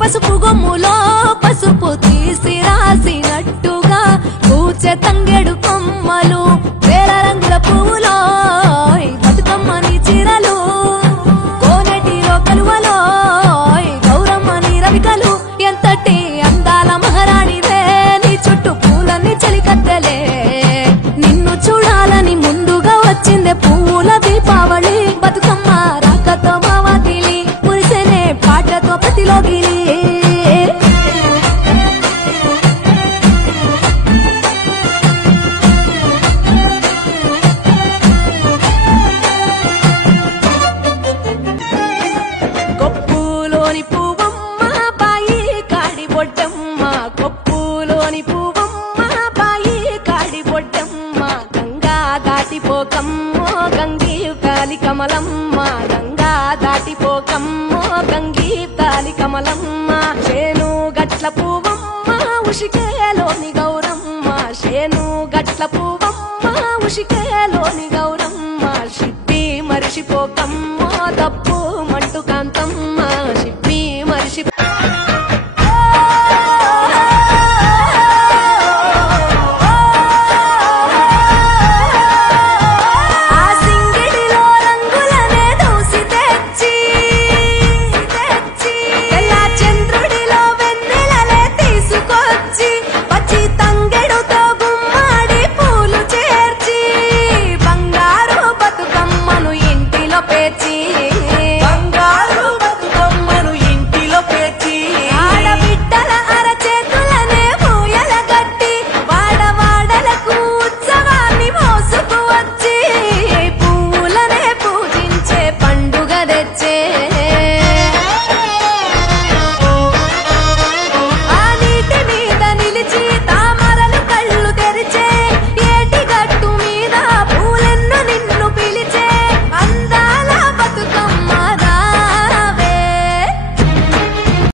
పసుపు గొమ్ములో పసుపు తీసి రాసినట్టుగా పూచె తంగెడు కొమ్మలు వేల రంగుల పువ్వులో బతుకమ్మని చీరలు కోనటిలో కలువలో గౌరమ్మని రవికలు ఎంతటి అందాల మహారాణివే నీ చుట్టూ పూలన్నీ చలికత్తెలే నిన్ను చూడాలని ముందుగా వచ్చిందే పువ్వుల దీపావళి బతుకమ్మ రాకతో మావతిలి మురిసెనే పాటతో ప్రతిలోగిలి కొప్పులోని పువ్వమ్మ బాయి కాడి బొడ్డమ్మ కొప్పులోని పువ్వమ్మ బాయి కాడి బొడ్డమ్మ గంగా దాటిపోకమ్మో గంగీ కాలి కమలమ్మ గంగా దాటిపోకమ్మో గంగీ కాలి కమలమ్మ శేను గట్ల పువ్వమ్మ ఉషికేలోని గౌరమ్మ శేను గట్ల పువ్వమ్మ ఉషికేలోని గౌరమ్మ షిప్పి మరిషిపోకమ్మో దప్పు